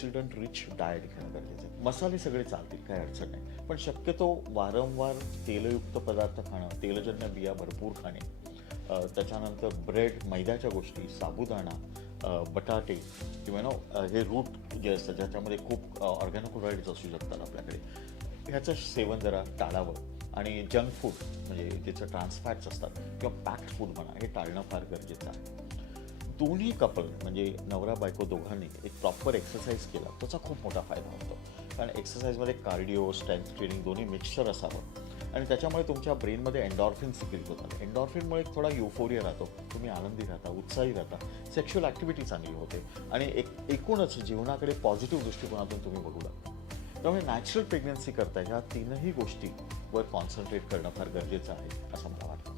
Antioxidant rich diet घेणं गरजेचं आहे. मसाले सगळे चालतील, काही अडचण नाही, पण शक्यतो वारंवार तेलयुक्त पदार्थ खाणं, तेलजन्य बिया भरपूर खाणे, त्याच्यानंतर ब्रेड, मैद्याच्या गोष्टी, साबुदाणा, बटाटे किंवा हे रूट जे असतं ज्याच्यामध्ये खूप ऑर्गॅनोक्लोराइड्स असू शकतात आपल्याकडे, ह्याचं सेवन जरा टाळावं. आणि जंक फूड म्हणजे ज्याचं ट्रान्सफॅट्स असतात किंवा पॅक्ड फूड म्हणा, हे टाळणं फार गरजेचं आहे. दोन्ही कपल म्हणजे नवरा बायको दोघांनी एक प्रॉपर एक्सरसाइज केला त्याचा खूप मोठा फायदा होतो. कारण एक्सरसाइजमध्ये कार्डिओ, स्ट्रेंथ ट्रेनिंग दोन्ही मिक्सचर असावं आणि त्याच्यामुळे तुमच्या ब्रेनमध्ये एन्डॉर्फिन सिक्रीट होतात. एन्डॉर्फिनमुळे थोडा युफोरिया राहतो, तुम्ही आनंदी राहता, उत्साही राहता, सेक्शुअल ॲक्टिव्हिटी चांगली होते आणि एकूणच जीवनाकडे पॉझिटिव्ह दृष्टिकोनातून तुम्ही बघू लागता. त्यामुळे नॅचरल प्रेग्नन्सी करता ह्या तीनही गोष्टीवर कॉन्सन्ट्रेट करणं फार गरजेचं आहे असं मला वाटतं.